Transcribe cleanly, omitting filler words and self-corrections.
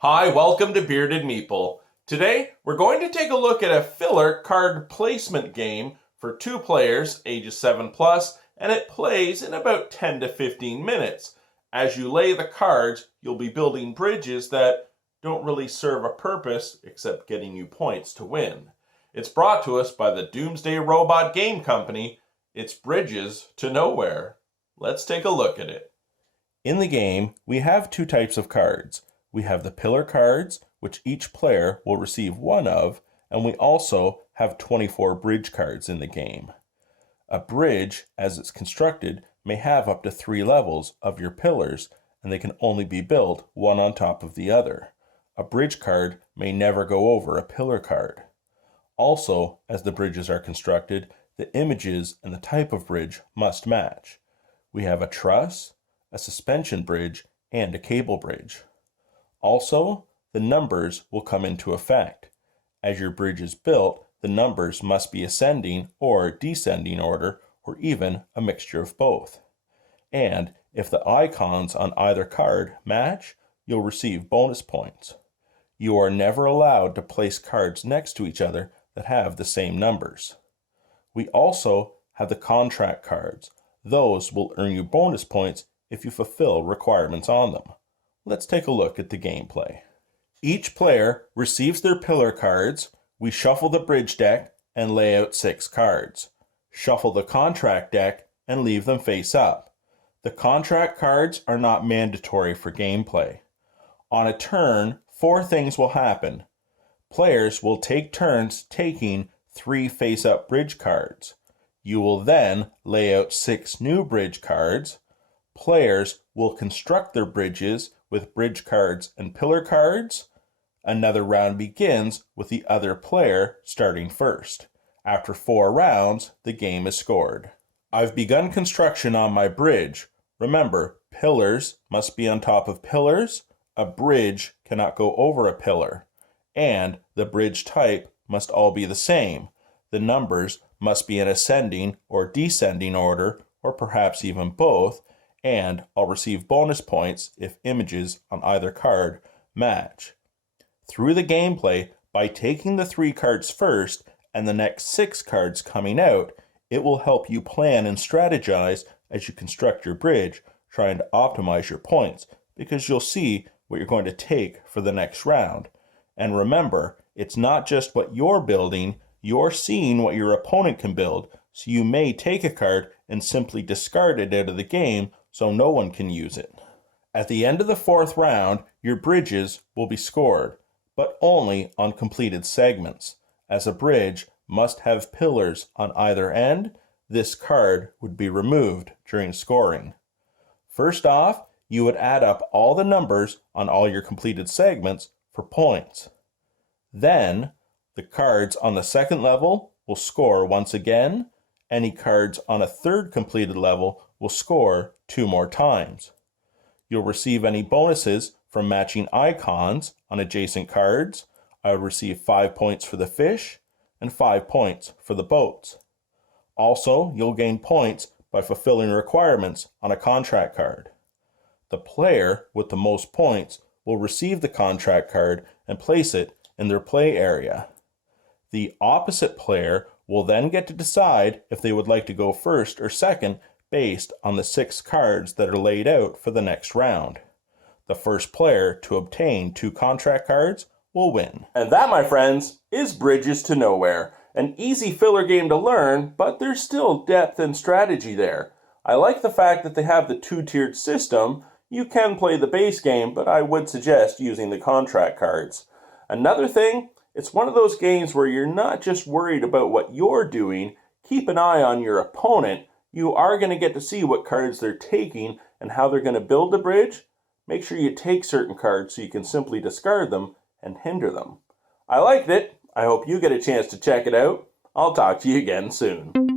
Hi, welcome to Bearded Meeple. Today, we're going to take a look at a filler card placement game for 2 players, ages 7 plus, and it plays in about 10 to 15 minutes. As you lay the cards, you'll be building bridges that don't really serve a purpose except getting you points to win. It's brought to us by the Doomsday Robot Game Company. It's Bridges to Nowhere. Let's take a look at it. In the game, we have 2 types of cards. We have the pillar cards, which each player will receive 1 of, and we also have 24 bridge cards in the game. A bridge, as it's constructed, may have up to 3 levels of your pillars, and they can only be built one on top of the other. A bridge card may never go over a pillar card. Also, as the bridges are constructed, the images and the type of bridge must match. We have a truss, a suspension bridge, and a cable bridge. Also, the numbers will come into effect. As your bridge is built, the numbers must be ascending or descending order, or even a mixture of both. And if the icons on either card match, you'll receive bonus points. You are never allowed to place cards next to each other that have the same numbers. We also have the contract cards. Those will earn you bonus points if you fulfill requirements on them. Let's take a look at the gameplay. Each player receives their pillar cards. We shuffle the bridge deck and lay out 6 cards. Shuffle the contract deck and leave them face up. The contract cards are not mandatory for gameplay. On a turn, 4 things will happen. Players will take turns taking 3 face-up bridge cards. You will then lay out 6 new bridge cards. Players will construct their bridges with bridge cards and pillar cards. Another round begins with the other player starting first. After 4 rounds, the game is scored. I've begun construction on my bridge. Remember, pillars must be on top of pillars. A bridge cannot go over a pillar. And the bridge type must all be the same. The numbers must be in ascending or descending order, or perhaps even both, and I'll receive bonus points if images on either card match. Through the gameplay, by taking the 3 cards first and the next 6 cards coming out, it will help you plan and strategize as you construct your bridge, trying to optimize your points, because you'll see what you're going to take for the next round. And remember, it's not just what you're building, you're seeing what your opponent can build, so you may take a card and simply discard it out of the game so no one can use it. At the end of the 4th round, your bridges will be scored, but only on completed segments. As a bridge must have pillars on either end, this card would be removed during scoring. First off, you would add up all the numbers on all your completed segments for points. Then, the cards on the 2nd level will score once again. Any cards on a 3rd completed level will score 2 more times. You'll receive any bonuses from matching icons on adjacent cards. I will receive 5 points for the fish and 5 points for the boats. Also, you'll gain points by fulfilling requirements on a contract card. The player with the most points will receive the contract card and place it in their play area. The opposite player will then get to decide if they would like to go first or second based on the 6 cards that are laid out for the next round. The first player to obtain 2 contract cards will win. And that, my friends, is Bridges to Nowhere. An easy filler game to learn, but there's still depth and strategy there. I like the fact that they have the 2-tiered system. You can play the base game, but I would suggest using the contract cards. Another thing, it's one of those games where you're not just worried about what you're doing. Keep an eye on your opponent. You are going to get to see what cards they're taking and how they're going to build the bridge. Make sure you take certain cards so you can simply discard them and hinder them. I liked it. I hope you get a chance to check it out. I'll talk to you again soon.